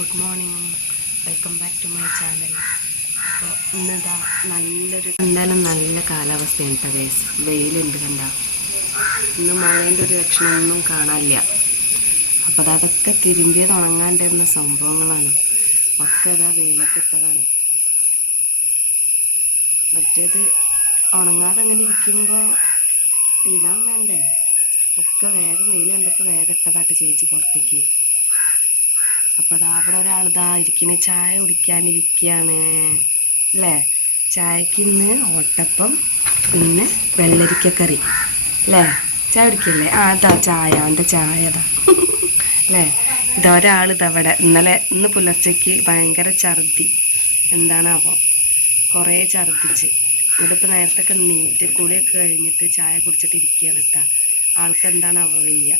Good morning, welcome back to my channel. അപ്പോൾ ഇന്നിതാ എന്തായാലും നല്ല കാലാവസ്ഥയാണ് കേട്ടോ ഗൈസ്. വെയിലുണ്ട് കണ്ട. ഇന്ന് മഴേൻ്റെ ഒരു ലക്ഷണമൊന്നും കാണാനില്ല. അപ്പോൾ അതൊക്കെ തിരുമ്പിയത് ഉണങ്ങാണ്ടിരുന്ന സംഭവങ്ങളാണ്. ഒക്കെ അതാ വെയിലത്തിട്ടതാണ്. മറ്റേത് ഉണങ്ങാതെ അങ്ങനെ ഇരിക്കുമ്പോൾ ഇടാൻ വേണ്ടേ. ഒക്കെ വേഗം വെയിൽ കണ്ടപ്പോൾ വേഗം ഇട്ടതാട്ട് ചേച്ചി പുറത്തേക്ക്. അപ്പോൾ അതാ അവിടെ ഒരാളിതാ ഇരിക്കണേ, ചായ കുടിക്കാനിരിക്കുകയാണ് അല്ലേ. ചായക്ക് ഇന്ന് ഓട്ടപ്പം പിന്നെ വെള്ളരിക്കക്കറി അല്ലേ. ചായ കുടിക്കല്ലേ? അതാ ചായ, അവൻ്റെ ചായ അതാ അല്ലേ. ഇതൊരാളിതവിടെ ഇന്ന് പുലർച്ചയ്ക്ക് ഭയങ്കര ഛർദി. എന്താണാവോ, കുറേ ഛർദിച്ച്. ഇവിടിപ്പോൾ നേരത്തെ നീറ്റ് കുളിയൊക്കെ കഴിഞ്ഞിട്ട് ചായ കുടിച്ചിട്ട് ഇരിക്കുകയാണ് കേട്ടോ. ആൾക്ക് എന്താണാവോ വയ്യ,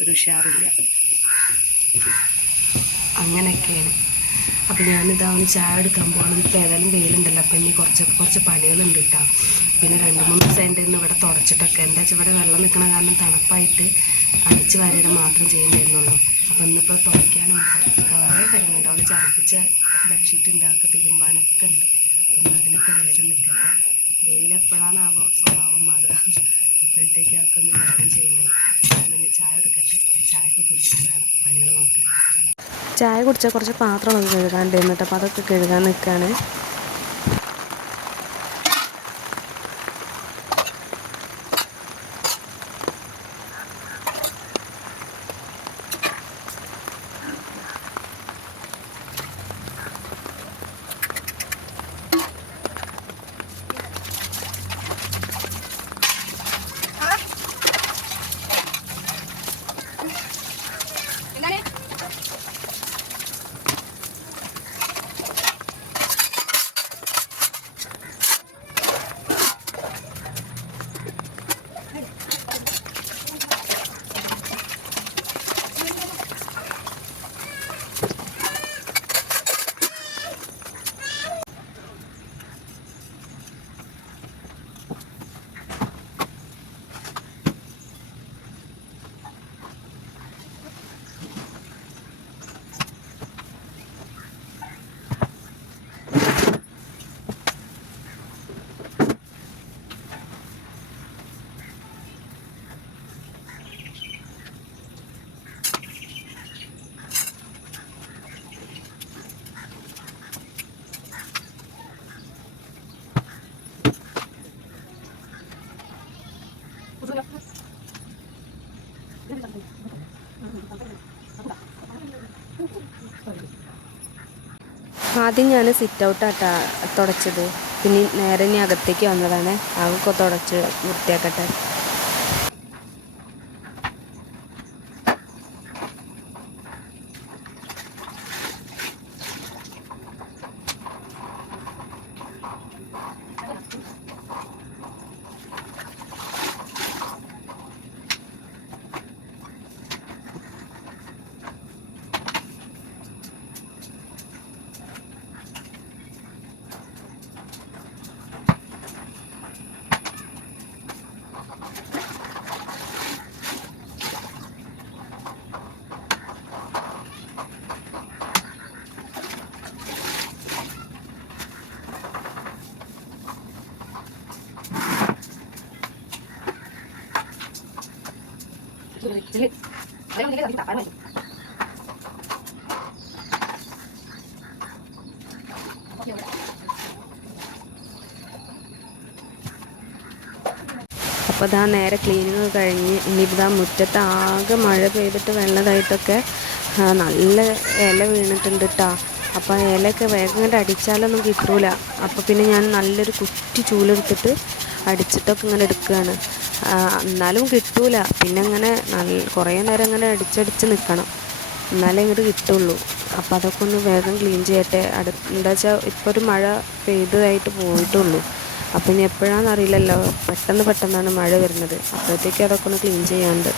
ഒരു ഉഷാറില്ല. അങ്ങനെയൊക്കെയാണ്. അപ്പോൾ ഞാനിതാ അവന് ചായ എടുക്കാൻ പോകണം. ഇപ്പോൾ ഏതായാലും വെയിലുണ്ടല്ലോ, അപ്പോൾ ഇനി കുറച്ച് പണികളുണ്ട് കേട്ടോ. പിന്നെ 2-3 ദിവസമായിട്ട് ഇന്ന് ഇവിടെ തുടച്ചിട്ടൊക്കെ. എന്താ വെച്ചാൽ ഇവിടെ വെള്ളം നിൽക്കണ കാരണം തണുപ്പായിട്ട് അടിച്ച് വാരിയിടാൻ മാത്രം ചെയ്യുന്നുണ്ടായിരുന്നുള്ളൂ. അപ്പോൾ ഇന്നിപ്പോൾ തുടയ്ക്കാനും കുറേ കാര്യങ്ങളുണ്ട്. അവൾ ഛർദ്ദിച്ച ബെഡ്ഷീറ്റ് ഉണ്ടാക്കുക, തിരുമ്പാനൊക്കെ ഉണ്ട്. പിന്നെ അതിനൊക്കെ വേഗം നിൽക്കട്ടെ. വെയിലെപ്പോഴാണാവോ സ്വഭാവം മാറുക, അപ്പോഴത്തേക്ക് അതൊക്കെ ഒന്ന് വേഗം ചെയ്യണം. അതിന് ചായ എടുക്കട്ടെ. ചായയൊക്കെ കുടിച്ചിട്ടാണ് പണികൾ നോക്കാൻ. ചായ കുടിച്ചാൽ കുറച്ച് പാത്രമൊക്കെ കഴുകാണ്ടായിരുന്നു കേട്ടോ. അപ്പോൾ അതൊക്കെ കഴുകാൻ നിൽക്കുകയാണ്. ആദ്യം ഞാൻ സിറ്റ് ഔട്ടാട്ടാ തുടച്ചത്. പിന്നെ നേരെ ഇനി അകത്തേക്ക് വന്നതാണ്. അതൊക്കെ തുടച്ച് വൃത്തിയാക്കട്ടെ. അപ്പോൾ ഇതാ നേരെ ക്ലീനിങ് കഴിഞ്ഞ് ഇനിയിപ്പോൾ മുറ്റത്ത് ആകെ മഴ പെയ്തിട്ട് വെള്ളതായിട്ടൊക്കെ നല്ല ഇല വീണിട്ടുണ്ട് കേട്ടോ. അപ്പോൾ ഇലയൊക്കെ വേഗം ഇങ്ങോട്ട് അടിച്ചാലൊന്നും കിട്ടൂല. അപ്പോൾ പിന്നെ ഞാൻ നല്ലൊരു കുറ്റി ചൂലെടുത്തിട്ട് അടിച്ചിട്ടൊക്കെ ഇങ്ങനെ എടുക്കുകയാണ്. എന്നാലും കിട്ടൂല. പിന്നെ ഇങ്ങനെ കുറേ നേരം ഇങ്ങനെ അടിച്ചടിച്ച് നിൽക്കണം, എന്നാലേ ഇങ്ങോട്ട് കിട്ടുള്ളൂ. അപ്പോൾ അതൊക്കെ ഒന്ന് വേഗം ക്ലീൻ ചെയ്യട്ടെ. എന്താ വെച്ചാൽ ഇപ്പോൾ ഒരു മഴ പെയ്തതായിട്ട് പോയിട്ടുള്ളൂ. അപ്പോൾ ഇനി എപ്പോഴാണെന്നറിയില്ലല്ലോ, പെട്ടെന്നാണ് മഴ വരുന്നത്. അപ്പോഴത്തേക്ക് അതൊക്കെ ഒന്ന് ക്ലീൻ ചെയ്യാണ്ട്.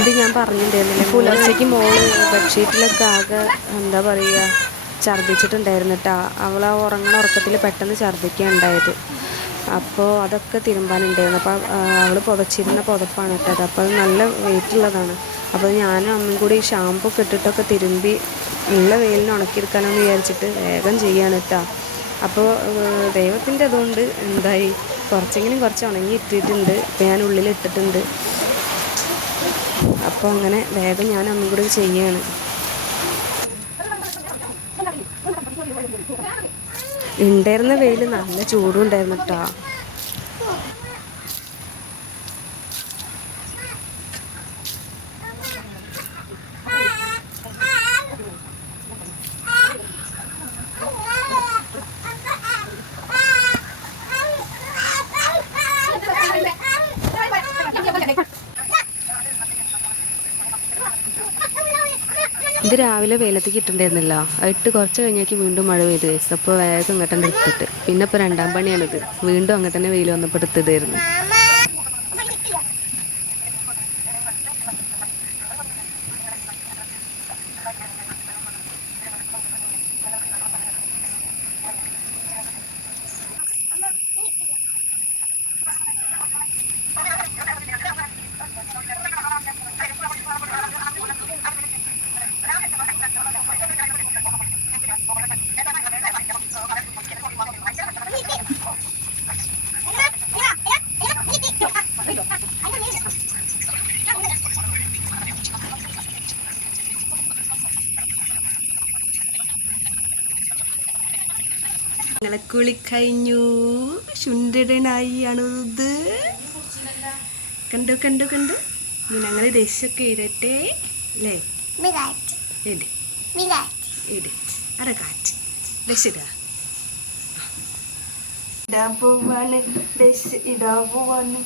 ഇത് ഞാൻ പറഞ്ഞിട്ടുണ്ടായിരുന്നില്ലേ, പുലർച്ചയ്ക്ക് മോള് ബെഡ്ഷീറ്റിലൊക്കെ ആകെ എന്താ പറയുക ഛർദ്ദിച്ചിട്ടുണ്ടായിരുന്നു കേട്ടോ. അവൾ ആ ഉറക്കത്തിൽ പെട്ടെന്ന് ഛർദ്ദിക്കുകയുണ്ടായത്. അപ്പോൾ അതൊക്കെ തിരുമ്പാനുണ്ടായിരുന്നു. അപ്പോൾ അവൾ പുതച്ചിരുന്ന പുതപ്പാണ് കേട്ടത്. അപ്പോൾ അത് നല്ല വെയിറ്റുള്ളതാണ്. അപ്പോൾ ഞാനും അമ്മയും കൂടി ഈ ഷാമ്പു ഒക്കെ ഇട്ടിട്ടൊക്കെ തിരുമ്പി ഉള്ള വെയിലിന് ഉണക്കിയെടുക്കാനെന്ന് വിചാരിച്ചിട്ട് വേഗം ചെയ്യാണ് കേട്ടോ. അപ്പോൾ ദൈവത്തിൻ്റെ അതുകൊണ്ട് എന്തായി കുറച്ചെങ്കിലും കുറച്ച് ഉണങ്ങി ഇട്ടിട്ടുണ്ട്. ഇപ്പോൾ ഞാൻ ഉള്ളിലിട്ടിട്ടുണ്ട്. അപ്പോൾ അങ്ങനെ വേഗം ഞാൻ അമ്മയും കൂടി ചെയ്യാണ്. ഉണ്ടായിരുന്ന വെയിൽ നല്ല ചൂടും ഉണ്ടായിരുന്നു കേട്ടോ. ഇത് രാവിലെ വെയിലത്തേക്ക് ഇട്ടിട്ടുണ്ടായിരുന്നില്ല. ഇട്ട് കുറച്ച് കഴിഞ്ഞേക്ക് വീണ്ടും മഴ പെയ്ത് കഴിച്ചു. അപ്പോൾ വേഗം ഇങ്ങോട്ട് തന്നെ എടുത്തിട്ട് പിന്നെ ഇപ്പോൾ രണ്ടാം പണിയാണിത്. വീണ്ടും അങ്ങനെ തന്നെ വെയിൽ വന്നപ്പോൾ എടുത്തിട്ടായിരുന്നു. ഞങ്ങളെ കുളിക്കഴിഞ്ഞു. ശുണ്ടനായി ആണത്. കണ്ടു കണ്ടു കണ്ടു. ഞങ്ങൾ രസമൊക്കെ ഇടട്ടെ അല്ലേ? ഇട് ഇട് അട കാറ്റ് രസിടാ ഇടാൻ പോവാണ്. രസ് ഇടാൻ പോവാണ്.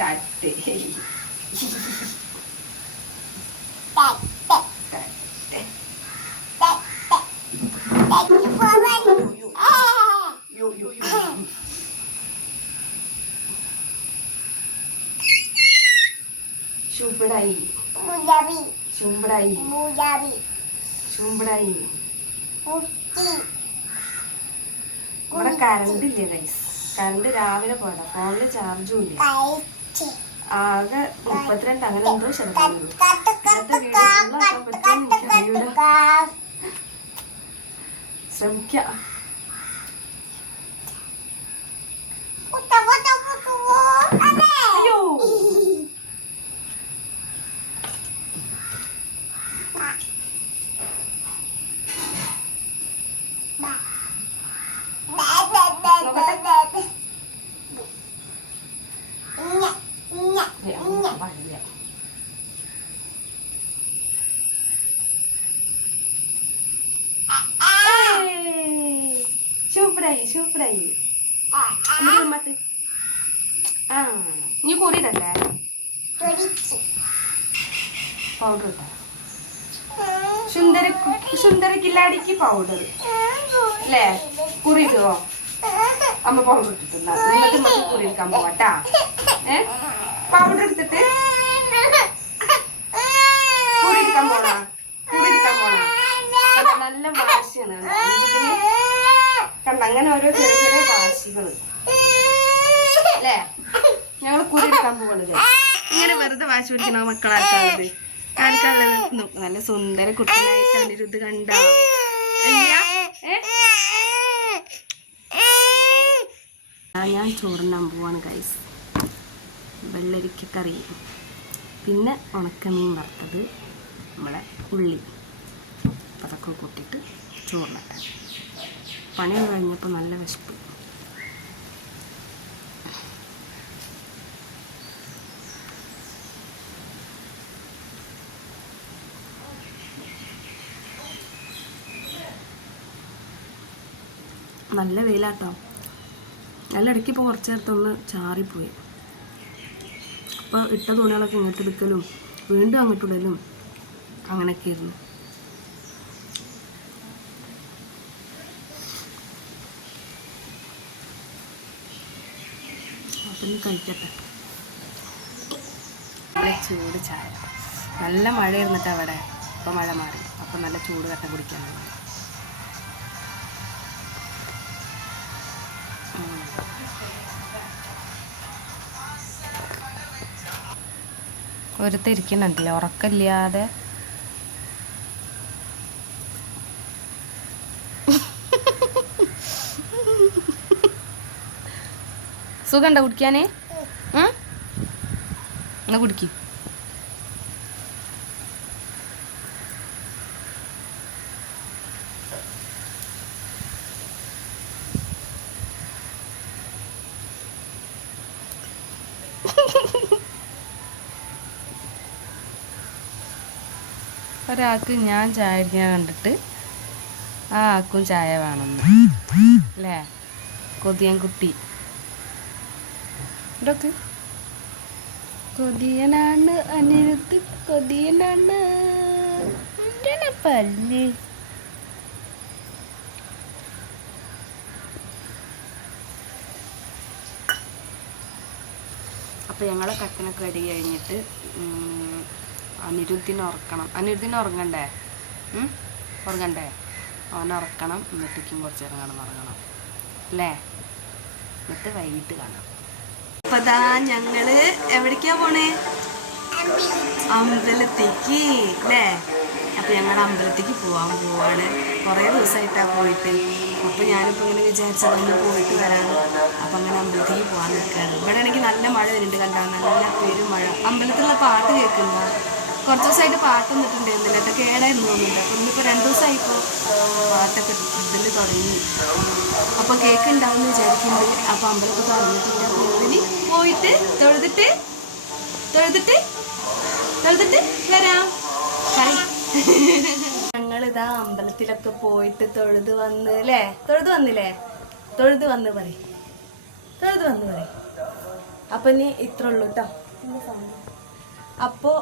തട്ട് Shumbrai. Shumbrai. Shumbrai. ഇവിടെ കറണ്ട് ഇല്ല ഗൈസ്. കറണ്ട് രാവിലെ പോരാ. ഫോണില് ചാർജും ഇല്ല. ആകെ 32 അങ്ങനെ എന്തോ ശതമാനം. ഇന്നത്തെ വീഡിയോ ഫുള്ളാക്കാൻ പറ്റുമെന്ന് എനിക്കറിയൂല. ശ്രമിക്കാം. Suprai. Mati. Ini kuri dah lah. Powder dah. Sundar kiladi ki powder. Le, kuri tu. Amma powder tu lah. Mati kuri kamu ada. Powder tu te. Kuri kamu lah. Kuri kamu lah. Ada nalla vaasi na. കണ്ട അങ്ങനെ ഓരോ ചെറിയ ചെറിയ വാശികൾ അല്ലേ? ഞങ്ങൾ കുറി എടുക്കാൻ പോകുന്നത് ഇങ്ങനെ വെറുതെ വാശി പിടിക്കണോ മക്കളാക്കാത്? കാണിക്കാനുള്ളത് നല്ല സുന്ദര കുട്ടനായിട്ടാണ് ഇത് കണ്ട. ഞാൻ ചോറിനാൻ പോവാണ് ഗൈസ്. വെള്ളരിക്ക കറി, പിന്നെ ഉണക്കമീൻ വറുത്തത്, നമ്മളെ ഉള്ളി, അതൊക്കെ കൂട്ടിയിട്ട് ചോറിനട്ടെ. പണിയൊക്കെ കഴിഞ്ഞപ്പോൾ നല്ല വിശപ്പ്. നല്ല വെയിലാട്ടോ. നല്ല ഇടയ്ക്ക് ഇപ്പോൾ കുറച്ച് നേരത്തൊന്ന് ചാറിപ്പോയി. അപ്പോൾ ഇട്ട തുണികളൊക്കെ ഇങ്ങോട്ട് എടുക്കലും വീണ്ടും അങ്ങോട്ട് ഇടലും അങ്ങനെയൊക്കെ ആയിരുന്നു. അപ്പം ഇനി കഴിക്കട്ടെ. നല്ല ചൂട് ചായ. നല്ല മഴ ഇരുന്നിട്ട് അവിടെ. ഇപ്പം മഴ മാറി. അപ്പം നല്ല ചൂട് കട്ട കുടിക്കാനുണ്ട്. ഒരുത്ത ഇരിക്കുന്നുണ്ടല്ലോ ഉറക്കമില്ലാതെ. സുഖമുണ്ടോ കുടിക്കാനേ? എന്നാ കുടിക്ക്. ഒരാൾക്ക് ഞാൻ ചായ അടിക്കാൻ കണ്ടിട്ട് ആ ആൾക്കും ചായ വേണമെന്ന് അല്ലേ? കൊതിയൻ കുട്ടി ഇതൊക്കെ കൊതിയനാണ് അനിരുദ്ധ്, കൊതിയനാണ് പല്ല്. അപ്പോൾ ഞങ്ങളെ കട്ടനൊക്കെ റെഡി കഴിഞ്ഞിട്ട് അനിരുദ്ധിനെ ഉറക്കണം. അനിരുദ്ധിനെ ഉറങ്ങണ്ടേ? ഉറങ്ങണ്ടേ? അവനെ ഉറക്കണം. എന്നിട്ടേക്കും കുറച്ച് നേരം കാണും ഉറങ്ങണം അല്ലേ? എന്നിട്ട് വൈകിട്ട് കാണാം. അപ്പോൾ അതാ ഞങ്ങൾ എവിടേക്കാ പോണേ? അമ്പലത്തേക്ക് അല്ലേ? അപ്പോൾ ഞങ്ങളുടെ അമ്പലത്തേക്ക് പോവാണ്. കുറേ ദിവസമായിട്ടാണ് പോയിട്ട്. അപ്പോൾ ഞാനിപ്പോൾ ഇങ്ങനെ വിചാരിച്ചതൊന്ന് പോയിട്ട് വരാൻ. അപ്പം അങ്ങനെ അമ്പലത്തേക്ക് പോകാൻ നിൽക്കുകയാണ്. ഇവിടെ ആണെങ്കിൽ നല്ല മഴ വരുന്നുണ്ട്. കണ്ടാൽ നല്ല പേരും മഴ. അമ്പലത്തിലുള്ള പാട്ട് കേൾക്കുന്നുണ്ടോ? കുറച്ച് ദിവസമായിട്ട് പാട്ട് വന്നിട്ടുണ്ടായിരുന്നില്ല. കേട്ടോ, കേടായിരുന്നു തോന്നുന്നുണ്ട്. അപ്പോൾ ഇന്നിപ്പോൾ 2 ദിവസമായിപ്പോൾ പാട്ടൊക്കെ ഇതിൽ തുടങ്ങി. അപ്പോൾ കേക്ക് ഉണ്ടാവുമെന്ന് വിചാരിക്കുന്നുണ്ട്. അപ്പോൾ അമ്പലത്തിൽ തുറന്നിട്ടില്ല. ഇതിന് പോയിട്ട് തൊഴുതിട്ട് വരാം. ഞങ്ങളിതാ അമ്പലത്തിലൊക്കെ പോയിട്ട് തൊഴുത് വന്ന് അല്ലേ? തൊഴുത് വന്ന് പറയും. അപ്പം ഇനി ഇത്ര ഉള്ളൂ കേട്ടോ. അപ്പോൾ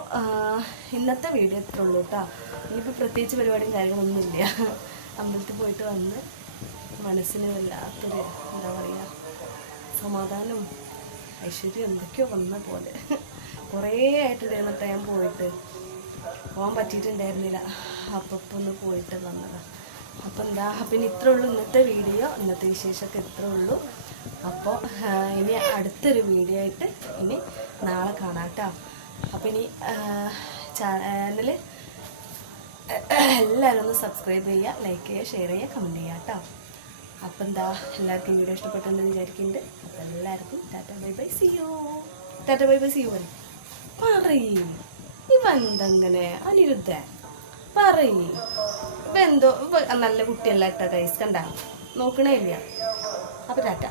ഇന്നത്തെ വീഡിയോ ഇത്ര ഉള്ളൂ കേട്ടോ. ഇനിയിപ്പോൾ പ്രത്യേകിച്ച് പരിപാടിയും കാര്യങ്ങളൊന്നുമില്ല. അമ്പലത്തിൽ പോയിട്ട് വന്ന് മനസ്സിന് വല്ലാത്തൊരു എന്താ പറയുക സമാധാനവും ഐശ്വര്യം എന്തൊക്കെയോ വന്ന പോലെ. കുറേ ആയിട്ടുണ്ടായിരുന്നു കേട്ടോ ഞാൻ പോകാൻ പറ്റിയിട്ടുണ്ടായിരുന്നില്ല. അപ്പോൾ ഒന്ന് പോയിട്ട് വന്നതാണ്. അപ്പോൾ പിന്നെ ഇത്രേ ഉള്ളൂ ഇന്നത്തെ വീഡിയോ. ഇന്നത്തെ വിശേഷമൊക്കെ ഇത്രേ ഉള്ളൂ. അപ്പോൾ ഇനി അടുത്തൊരു വീഡിയോ ആയിട്ട് ഇനി നാളെ കാണാം കേട്ടോ. അപ്പോൾ ഇനി ചാനൽ എല്ലാവരും ഒന്ന് സബ്സ്ക്രൈബ് ചെയ്യുക, ലൈക്ക് ചെയ്യുക, ഷെയർ ചെയ്യുക, കമൻറ്റ് ചെയ്യുക കേട്ടോ. അപ്പം എല്ലാവർക്കും വീഡിയോ ഇഷ്ടപ്പെട്ടെന്ന് വിചാരിക്കുന്നുണ്ട്. അപ്പോൾ എല്ലാവർക്കും tata bye bye see you. പറയ് ഇവെന്തങ്ങനെ അനിരുദ്ധ പറയ്. ഇപ്പം എന്തോ നല്ല കുട്ടിയല്ല കേട്ടോ. കൈസ് കണ്ട നോക്കണേ ഇല്ല. അപ്പോൾ ടാറ്റ.